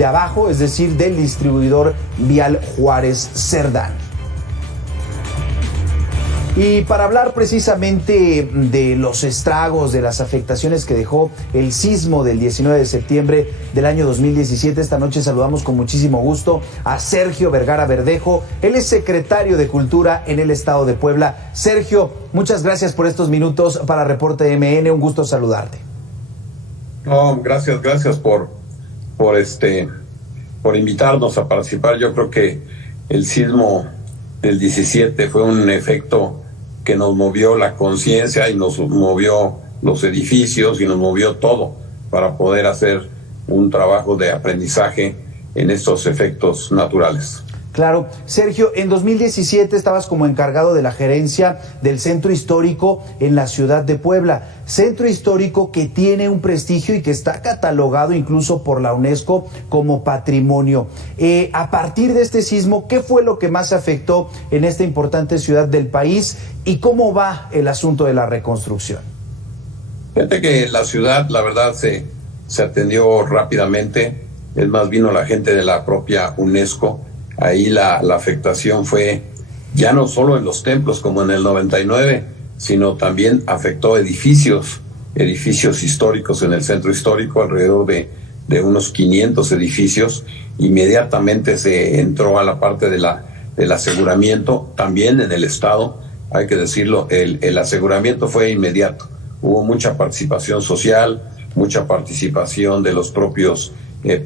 de abajo, es decir, del distribuidor vial Juárez Cerdán. Y para hablar precisamente de los estragos, de las afectaciones que dejó el sismo del 19 de septiembre del año 2017, esta noche saludamos con muchísimo gusto a Sergio Vergara Verdejo. Él es secretario de Cultura en el estado de Puebla. Sergio, muchas gracias por estos minutos para Reporte MN, un gusto saludarte. No, gracias por invitarnos a participar. Yo creo que el sismo del 17 fue un efecto que nos movió la conciencia y nos movió los edificios y nos movió todo para poder hacer un trabajo de aprendizaje en estos efectos naturales. Claro. Sergio, en 2017 estabas como encargado de la gerencia del Centro Histórico en la ciudad de Puebla. Centro Histórico que tiene un prestigio y que está catalogado incluso por la UNESCO como patrimonio. A partir de este sismo, ¿qué fue lo que más afectó en esta importante ciudad del país y cómo va el asunto de la reconstrucción? Fíjate que la ciudad, la verdad, se atendió rápidamente. Es más, vino la gente de la propia UNESCO. Ahí la afectación fue ya no solo en los templos como en el 99, sino también afectó edificios históricos en el centro histórico, alrededor de unos 500 edificios. Inmediatamente se entró a la parte del aseguramiento, también en el estado, hay que decirlo, el aseguramiento fue inmediato. Hubo mucha participación social, mucha participación de los propios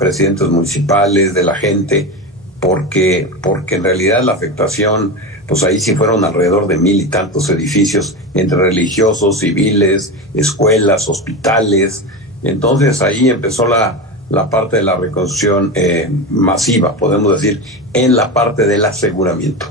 presidentes municipales, de la gente, porque en realidad la afectación, pues ahí sí fueron alrededor de 1,000 y tantos edificios, entre religiosos, civiles, escuelas, hospitales. Entonces ahí empezó la parte de la reconstrucción masiva, podemos decir, en la parte del aseguramiento.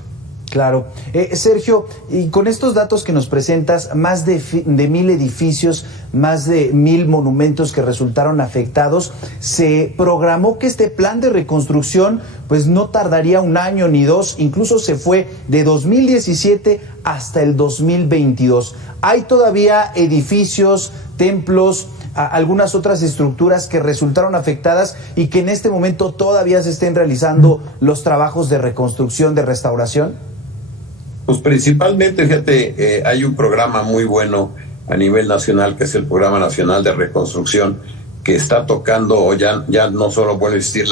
Claro. Sergio, y con estos datos que nos presentas, más de 1,000 edificios, más de 1,000 monumentos que resultaron afectados, se programó que este plan de reconstrucción pues no tardaría 1 año ni 2, incluso se fue de 2017 hasta el 2022. Hay todavía edificios, templos, algunas otras estructuras que resultaron afectadas y que en este momento todavía se estén realizando los trabajos de reconstrucción, de restauración. Pues principalmente, fíjate, hay un programa muy bueno a nivel nacional, que es el Programa Nacional de Reconstrucción, que está tocando, ya no solo vuelve a existir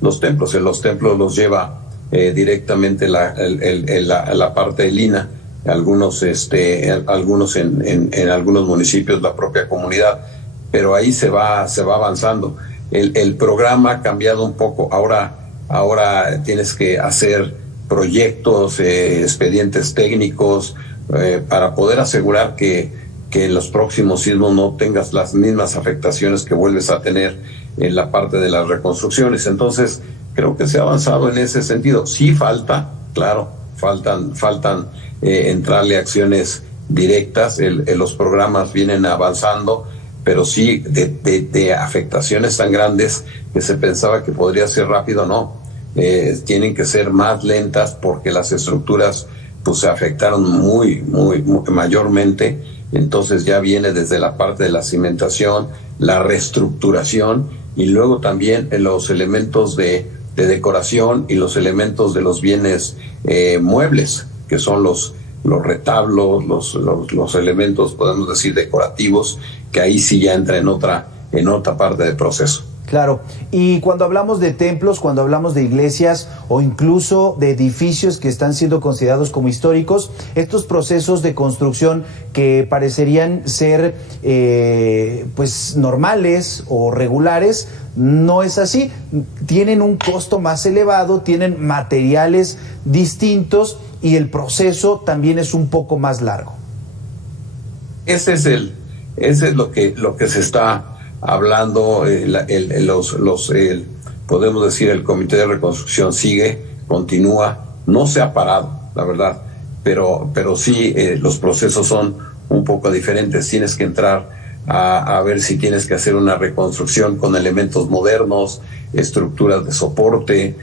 los templos, en los templos los lleva directamente la parte del INAH, algunos en algunos municipios, la propia comunidad, pero ahí se va avanzando. El programa ha cambiado un poco, ahora tienes que hacer proyectos, expedientes técnicos, para poder asegurar que en los próximos sismos no tengas las mismas afectaciones que vuelves a tener en la parte de las reconstrucciones. Entonces, creo que se ha avanzado en ese sentido. Sí falta, claro, faltan entrarle acciones directas, los programas vienen avanzando, pero sí de afectaciones tan grandes que se pensaba que podría ser rápido, no. Tienen que ser más lentas porque las estructuras pues se afectaron muy mayormente. Entonces ya viene desde la parte de la cimentación, la reestructuración y luego también los elementos de decoración y los elementos de los bienes muebles, que son los retablos, los elementos, podemos decir, decorativos, que ahí sí ya entra en otra parte del proceso. Claro, y cuando hablamos de templos, cuando hablamos de iglesias o incluso de edificios que están siendo considerados como históricos, estos procesos de construcción que parecerían ser pues normales o regulares, no es así. Tienen un costo más elevado, tienen materiales distintos y el proceso también es un poco más largo. Ese es lo que se está hablando. Podemos decir, el Comité de Reconstrucción continúa, no se ha parado, la verdad, pero sí los procesos son un poco diferentes. Tienes que entrar a ver si tienes que hacer una reconstrucción con elementos modernos, estructuras de soporte.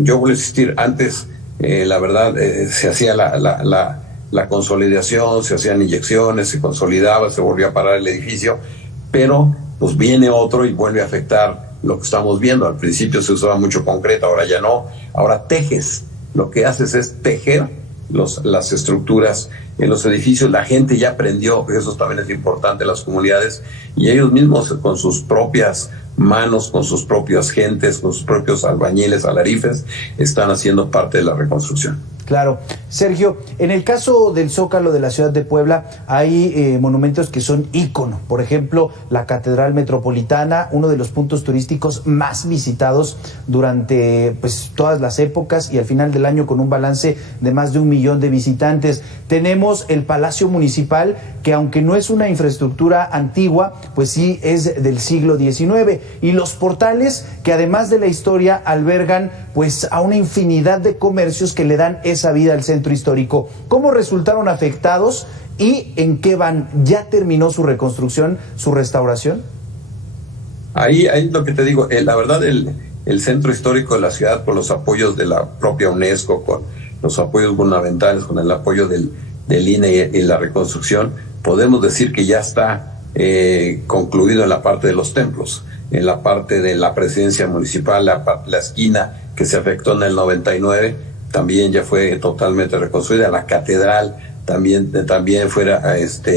Yo voy a insistir, antes la verdad se hacía la consolidación, se hacían inyecciones, se consolidaba, se volvía a parar el edificio, pero pues viene otro y vuelve a afectar lo que estamos viendo. Al principio se usaba mucho concreto, ahora ya no. Ahora tejes, lo que haces es tejer las estructuras en los edificios. La gente ya aprendió, eso también es importante, las comunidades, y ellos mismos con sus propias manos, con sus propias gentes, con sus propios albañiles, alarifes, están haciendo parte de la reconstrucción. Claro. Sergio, en el caso del Zócalo de la ciudad de Puebla, hay monumentos que son ícono. Por ejemplo, la Catedral Metropolitana, uno de los puntos turísticos más visitados durante todas las épocas, y al final del año con un balance de más de 1 millón de visitantes. Tenemos el Palacio Municipal, que aunque no es una infraestructura antigua, pues sí es del siglo XIX. Y los portales, que además de la historia albergan a una infinidad de comercios que le dan esa vida al centro histórico. ¿Cómo resultaron afectados y en qué van? ¿Ya terminó su reconstrucción, su restauración? Ahí lo que te digo, la verdad, el centro histórico de la ciudad, con los apoyos de la propia UNESCO, con los apoyos gubernamentales, con el apoyo del INE y la reconstrucción, podemos decir que ya está concluido en la parte de los templos, en la parte de la presidencia municipal, la esquina que se afectó en el 99, también ya fue totalmente reconstruida. La catedral también fuera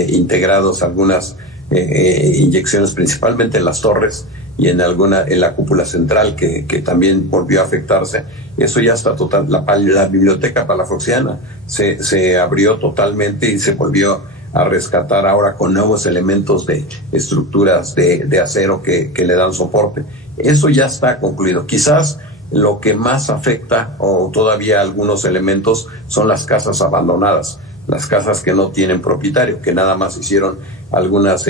integrados algunas inyecciones, principalmente en las torres y en la cúpula central que también volvió a afectarse. Eso ya está total. La biblioteca palafoxiana se abrió totalmente y se volvió a rescatar ahora con nuevos elementos de estructuras de acero que le dan soporte. Eso ya está concluido. Quizás lo que más afecta, o todavía algunos elementos, son las casas abandonadas, las casas que no tienen propietario, que nada más hicieron algunas,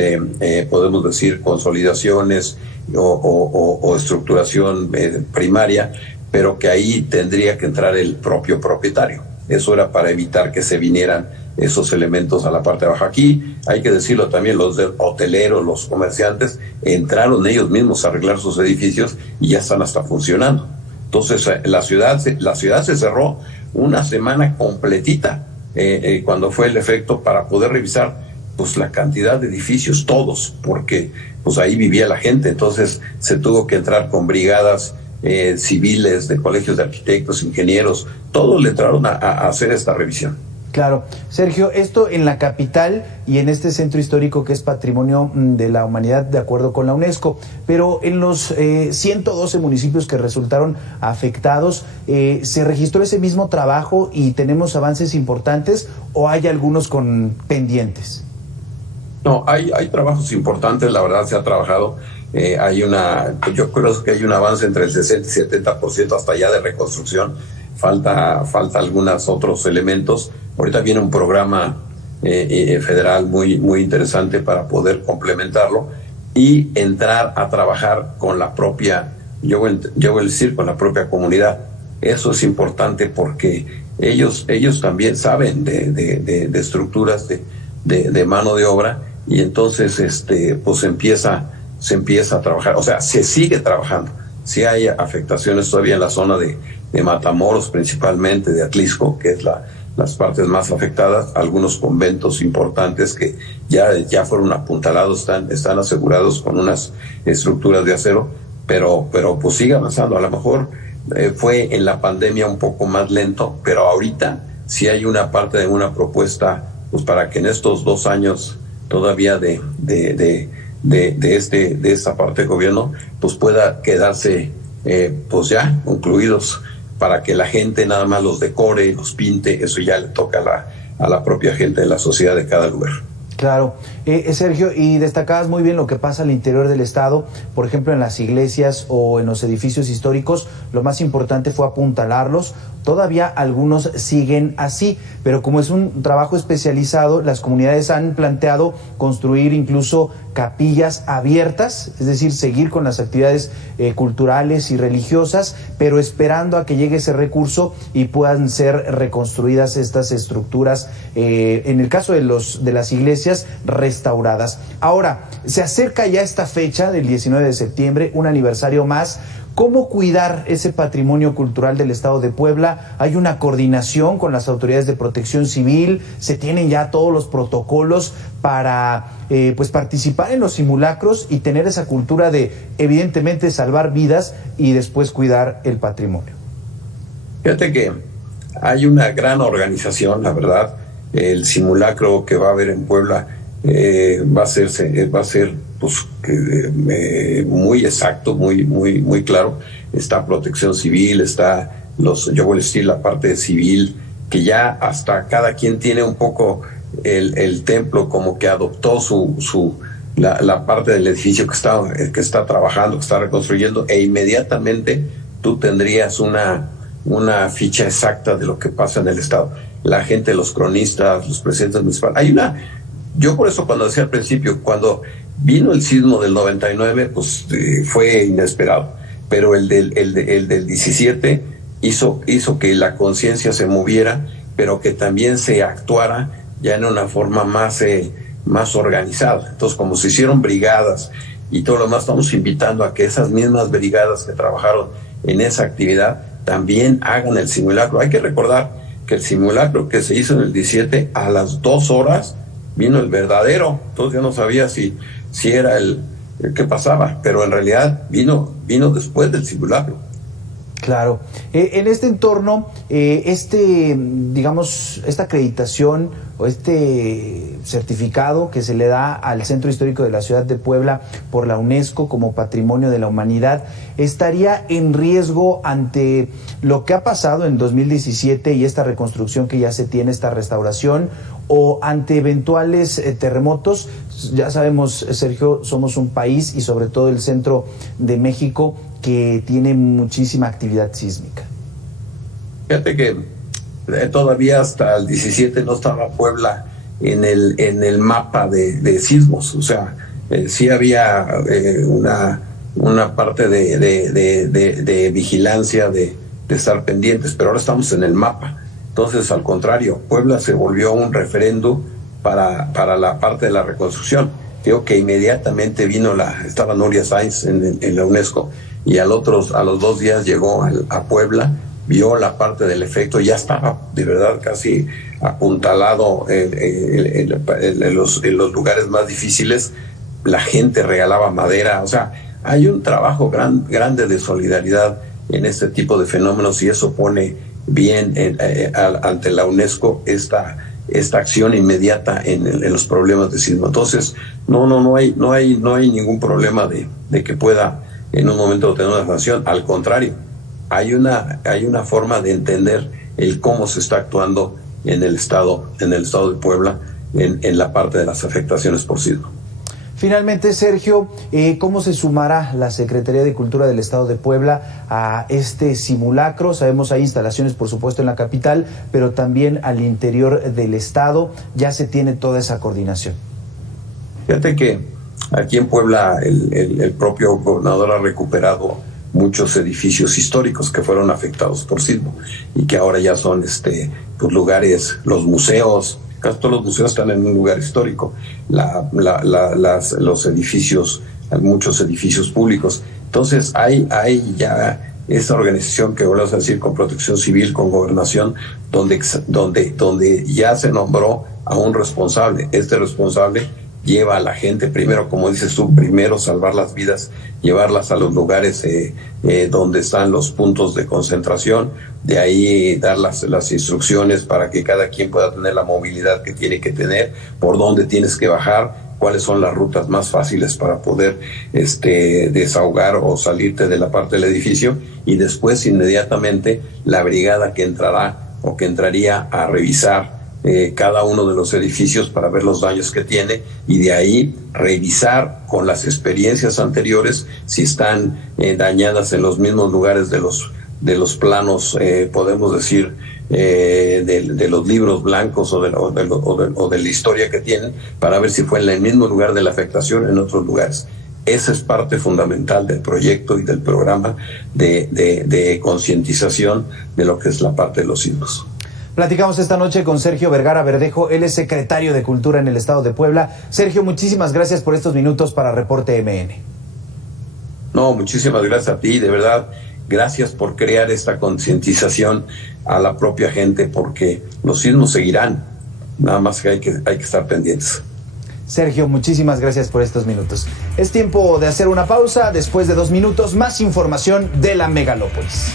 podemos decir, consolidaciones o estructuración primaria, pero que ahí tendría que entrar el propio propietario. Eso era para evitar que se vinieran esos elementos a la parte baja. Aquí, hay que decirlo también, los hoteleros, los comerciantes, entraron ellos mismos a arreglar sus edificios y ya están hasta funcionando. Entonces, la ciudad se cerró una semana completita cuando fue el efecto, para poder revisar la cantidad de edificios, todos, porque ahí vivía la gente. Entonces, se tuvo que entrar con brigadas civiles, de colegios de arquitectos, ingenieros, todos le entraron a hacer esta revisión. Claro. Sergio, esto en la capital y en este centro histórico que es Patrimonio de la Humanidad de acuerdo con la UNESCO, pero en los 112 municipios que resultaron afectados, ¿se registró ese mismo trabajo y tenemos avances importantes o hay algunos con pendientes? No, hay trabajos importantes, la verdad se ha trabajado. Yo creo que hay un avance entre el 60 y 70% hasta allá de reconstrucción. Falta algunos otros elementos. Ahorita viene un programa federal muy interesante para poder complementarlo y entrar a trabajar con la propia, yo voy a decir, con la propia comunidad. Eso es importante porque ellos también saben de estructuras de mano de obra, y entonces se empieza a trabajar, o sea, se sigue trabajando. Sí hay afectaciones todavía en la zona de Matamoros, principalmente de Atlisco, que es las partes más afectadas. Algunos conventos importantes que ya fueron apuntalados, están asegurados con unas estructuras de acero, pero sigue avanzando. A lo mejor fue en la pandemia un poco más lento, pero ahorita sí hay una parte de una propuesta para que en estos 2 años todavía de esta parte del gobierno pueda quedarse ya concluidos, para que la gente nada más los decore, los pinte. Eso ya le toca a la propia gente de la sociedad de cada lugar. Claro. Sergio, y destacabas muy bien lo que pasa al interior del estado, por ejemplo en las iglesias o en los edificios históricos. Lo más importante fue apuntalarlos. Todavía algunos siguen así, pero como es un trabajo especializado, las comunidades han planteado construir incluso capillas abiertas, es decir, seguir con las actividades culturales y religiosas, pero esperando a que llegue ese recurso y puedan ser reconstruidas estas estructuras, en el caso de las iglesias, restauradas. Ahora, se acerca ya esta fecha del 19 de septiembre, un aniversario más. ¿Cómo cuidar ese patrimonio cultural del estado de Puebla? ¿Hay una coordinación con las autoridades de protección civil? ¿Se tienen ya todos los protocolos para pues participar en los simulacros y tener esa cultura de, evidentemente, salvar vidas y después cuidar el patrimonio? Fíjate que hay una gran organización, la verdad. El simulacro que va a haber en Puebla va a ser pues, muy exacto, muy claro. Está Protección Civil, está yo voy a decir la parte civil, que ya hasta cada quien tiene un poco el templo como que adoptó la parte del edificio que está trabajando, que está reconstruyendo, e inmediatamente tú tendrías una ficha exacta de lo que pasa en el estado. La gente, los cronistas, los presidentes municipales. Yo por eso cuando decía al principio, cuando vino el sismo del 99, pues fue inesperado, pero el del 17 hizo que la conciencia se moviera, pero que también se actuara ya en una forma más organizada. Entonces, como se hicieron brigadas y todo lo demás, estamos invitando a que esas mismas brigadas que trabajaron en esa actividad también hagan el simulacro. Hay que recordar que el simulacro que se hizo en el 17, a las 2 horas vino el verdadero. Entonces yo no sabía si era el que pasaba, pero en realidad vino después del simulacro. Claro. En este entorno, esta acreditación o este certificado que se le da al Centro Histórico de la Ciudad de Puebla por la UNESCO como Patrimonio de la Humanidad, ¿estaría en riesgo ante lo que ha pasado en 2017 y esta reconstrucción que ya se tiene, esta restauración, o ante eventuales terremotos? Ya sabemos, Sergio, somos un país y sobre todo el centro de México que tiene muchísima actividad sísmica. Fíjate que todavía hasta el 17 no estaba Puebla en el mapa de sismos. O sea, sí había una parte de vigilancia, de estar pendientes, pero ahora estamos en el mapa. Entonces, al contrario, Puebla se volvió un referendo para la parte de la reconstrucción. Creo que inmediatamente estaba Nuria Sáenz en la UNESCO, y a los 2 días llegó a Puebla, vio la parte del efecto, ya estaba de verdad casi apuntalado en los lugares más difíciles. La gente regalaba madera. O sea, hay un trabajo grande de solidaridad en este tipo de fenómenos, y eso pone bien ante la UNESCO esta acción inmediata en los problemas de sismo. Entonces, no hay ningún problema de que pueda en un momento tener una sanción. Al contrario, hay una forma de entender el cómo se está actuando en el estado de Puebla en la parte de las afectaciones por sismo. Finalmente, Sergio, ¿cómo se sumará la Secretaría de Cultura del Estado de Puebla a este simulacro? Sabemos hay instalaciones, por supuesto, en la capital, pero también al interior del estado. Ya se tiene toda esa coordinación. Fíjate que aquí en Puebla el propio gobernador ha recuperado muchos edificios históricos que fueron afectados por sismo y que ahora ya son pues lugares, los museos. Casi todos los museos están en un lugar histórico, los edificios, muchos edificios públicos. Entonces hay ya esta organización que volvemos a decir, con Protección Civil, con Gobernación, donde ya se nombró a un responsable. Este responsable lleva a la gente primero, como dices tú, primero salvar las vidas, llevarlas a los lugares donde están los puntos de concentración, de ahí dar las instrucciones para que cada quien pueda tener la movilidad que tiene que tener, por dónde tienes que bajar, cuáles son las rutas más fáciles para poder desahogar o salirte de la parte del edificio, y después inmediatamente la brigada que entrará o que entraría a revisar cada uno de los edificios para ver los daños que tiene, y de ahí revisar con las experiencias anteriores si están dañadas en los mismos lugares de los planos, podemos decir, de los libros blancos o de la historia que tienen, para ver si fue en el mismo lugar de la afectación en otros lugares. Esa es parte fundamental del proyecto y del programa de concientización de lo que es la parte de los sismos. Platicamos esta noche con Sergio Vergara Verdejo, él es secretario de Cultura en el Estado de Puebla. Sergio, muchísimas gracias por estos minutos para Reporte MN. No, muchísimas gracias a ti, de verdad, gracias por crear esta concientización a la propia gente, porque los sismos seguirán, nada más que hay que estar pendientes. Sergio, muchísimas gracias por estos minutos. Es tiempo de hacer una pausa. Después de 2 minutos, más información de la megalópolis.